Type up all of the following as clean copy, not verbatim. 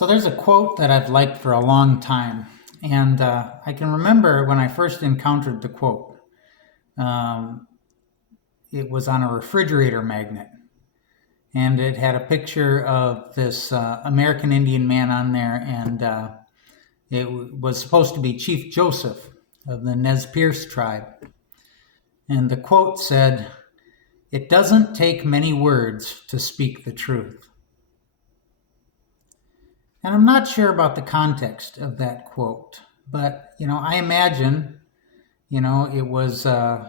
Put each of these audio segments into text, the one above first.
So there's a quote that I've liked for a long time, and I can remember when I first encountered the quote. Um, it was on a refrigerator magnet, and it had a picture of this American Indian man on there, and was supposed to be Chief Joseph of the Nez Perce tribe. And the quote said, "It doesn't take many words to speak the truth." And I'm not sure about the context of that quote, but I imagine, it was. I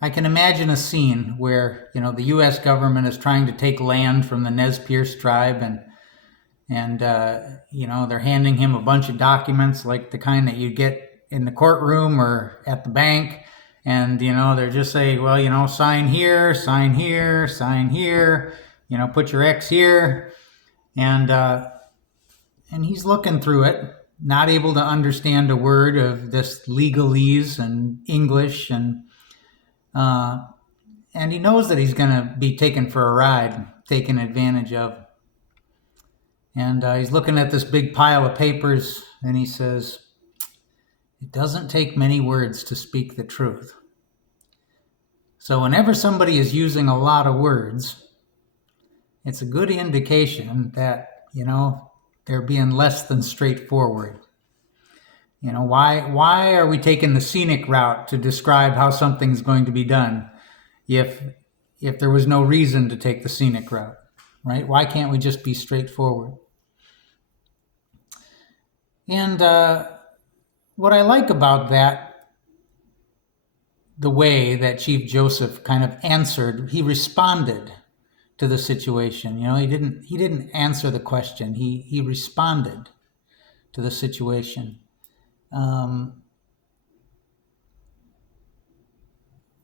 can imagine a scene where the U.S. government is trying to take land from the Nez Perce tribe, and they're handing him a bunch of documents like the kind that you get in the courtroom or at the bank, and they're just saying, well, sign here, sign here, sign here, put your X here, and he's looking through it, not able to understand a word of this legalese and English, and he knows that he's going to be taken for a ride, taken advantage of. And he's looking at this big pile of papers, and he says, "It doesn't take many words to speak the truth." So whenever somebody is using a lot of words, it's a good indication that, they're being less than straightforward. Why are we taking the scenic route to describe how something's going to be done if there was no reason to take the scenic route, right? Why can't we just be straightforward? And what I like about that, the way that Chief Joseph kind of answered, he responded to the situation. He didn't answer the question. He responded to the situation.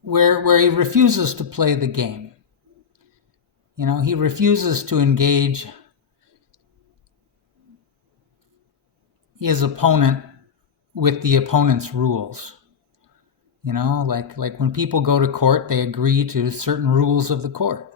Where he refuses to play the game. He refuses to engage his opponent with the opponent's rules. Like when people go to court, they agree to certain rules of the court.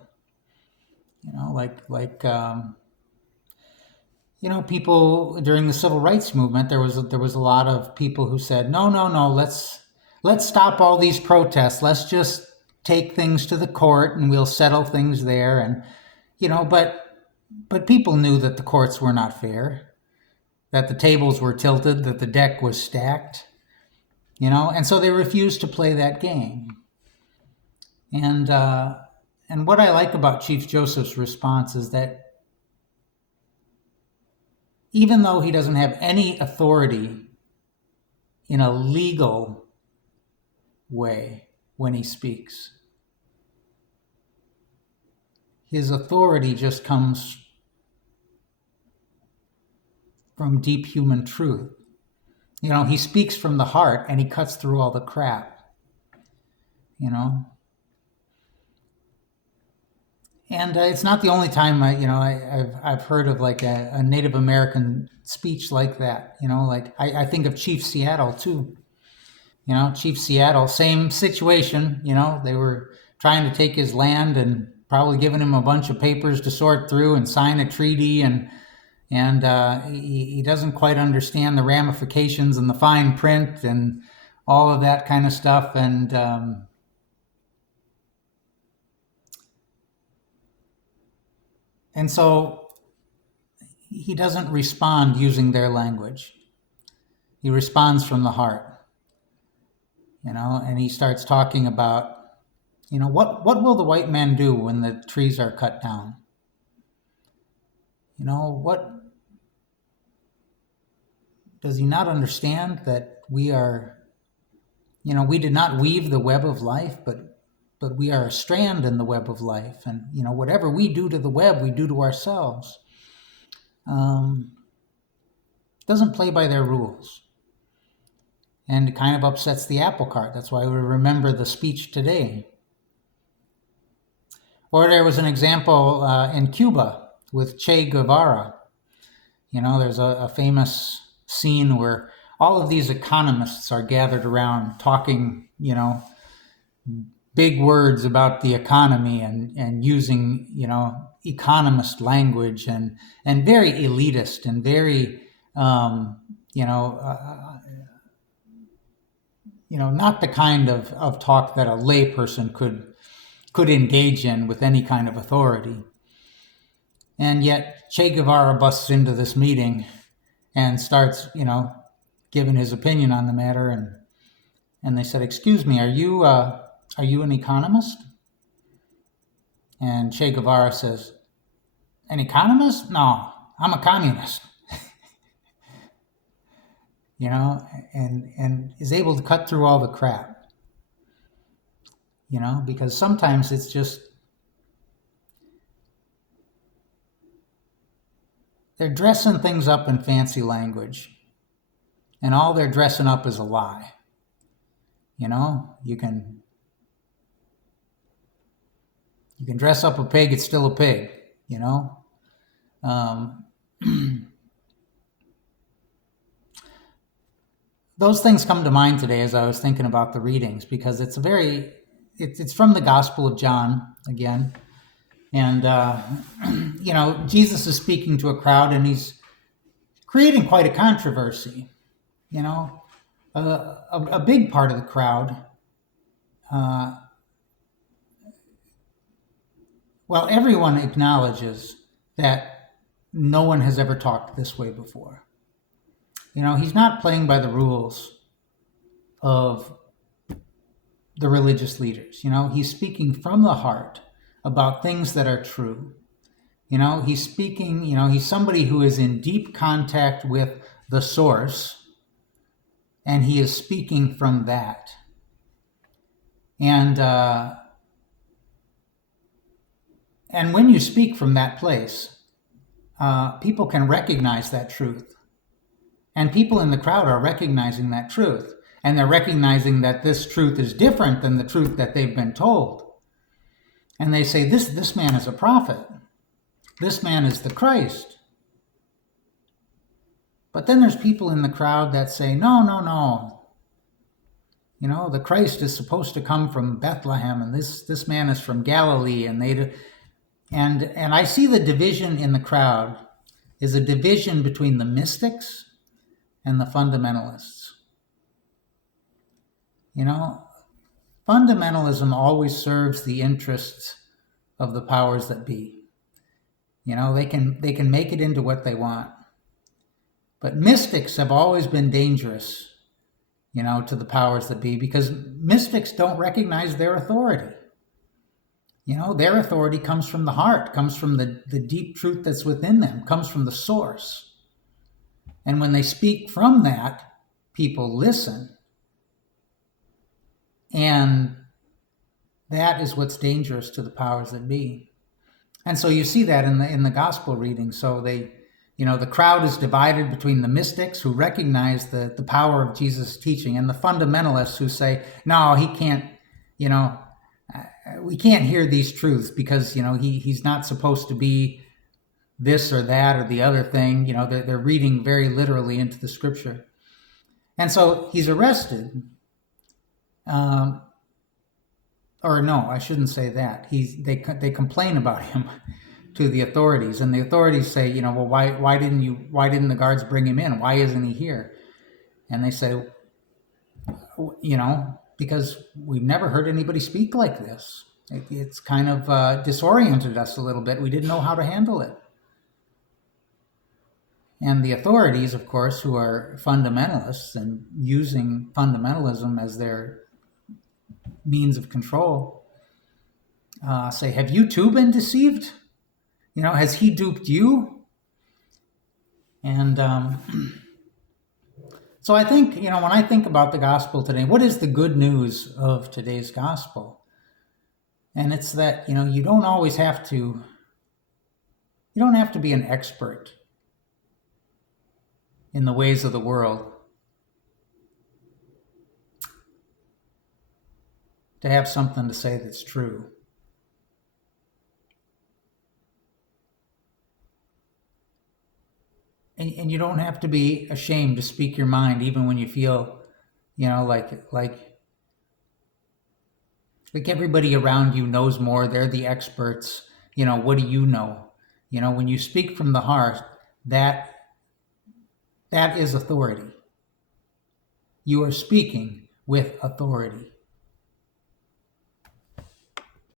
People during the civil rights movement, there was a lot of people who said, no, let's stop all these protests. Let's just take things to the court and we'll settle things there. And but people knew that the courts were not fair, that the tables were tilted, that the deck was stacked, and so they refused to play that game. And what I like about Chief Joseph's response is that even though he doesn't have any authority in a legal way when he speaks, his authority just comes from deep human truth. He speaks from the heart and he cuts through all the crap, And it's not the only time I've heard of like a Native American speech like that. I think of Chief Seattle too. Chief Seattle, same situation. They were trying to take his land and probably giving him a bunch of papers to sort through and sign a treaty, and he doesn't quite understand the ramifications and the fine print and all of that kind of stuff, and so he doesn't respond using their language. He responds from the heart, and he starts talking about, what will the white man do when the trees are cut down? What does he not understand that we are, we did not weave the web of life, but we are a strand in the web of life. And, whatever we do to the web, we do to ourselves. Doesn't play by their rules. And it kind of upsets the apple cart. That's why we remember the speech today. Or there was an example in Cuba with Che Guevara. There's a famous scene where all of these economists are gathered around talking, big words about the economy and using, economist language and very elitist and very you know not the kind of talk that a layperson could engage in with any kind of authority. And yet Che Guevara busts into this meeting and starts, giving his opinion on the matter. And they said, "Excuse me, are you an economist?" And Che Guevara says, "An economist? No, I'm a communist." And is able to cut through all the crap. Because sometimes it's just they're dressing things up in fancy language, and all they're dressing up is a lie. You can dress up a pig; it's still a pig. Those things come to mind today as I was thinking about the readings, because it's from the Gospel of John again. And, Jesus is speaking to a crowd, and he's creating quite a controversy. A big part of the crowd, everyone acknowledges that no one has ever talked this way before. He's not playing by the rules of the religious leaders. He's speaking from the heart about things that are true. He's speaking, he's somebody who is in deep contact with the source, and he is speaking from that. And when you speak from that place, people can recognize that truth. And people in the crowd are recognizing that truth. And they're recognizing that this truth is different than the truth that they've been told. And they say, this man is a prophet. This man is the Christ. But then there's people in the crowd that say, no. The Christ is supposed to come from Bethlehem, and this man is from Galilee. And I see the division in the crowd is a division between the mystics and the fundamentalists. Fundamentalism always serves the interests of the powers that be. They can make it into what they want. But mystics have always been dangerous, to the powers that be, because mystics don't recognize their authority. Their authority comes from the heart, comes from the deep truth that's within them, comes from the source. And when they speak from that, people listen. And that is what's dangerous to the powers that be. And so you see that in the gospel reading. So the crowd is divided between the mystics who recognize the power of Jesus' teaching, and the fundamentalists who say, no, he can't, we can't hear these truths because, he's not supposed to be this or that or the other thing. They're reading very literally into the scripture. And so he's arrested. Or no, I shouldn't say that. They complain about him to the authorities, and the authorities say, well, why didn't the guards bring him in? Why isn't he here? And they say, because we've never heard anybody speak like this. It's kind of disoriented us a little bit. We didn't know how to handle it. And the authorities, of course, who are fundamentalists and using fundamentalism as their means of control, say, have you too been deceived? Has he duped you? And so I think, when I think about the gospel today, what is the good news of today's gospel? And it's that, you don't have to be an expert in the ways of the world to have something to say that's true. And you don't have to be ashamed to speak your mind, even when you feel, like everybody around you knows more. They're the experts. what do you know? When you speak from the heart, that that is authority. You are speaking with authority.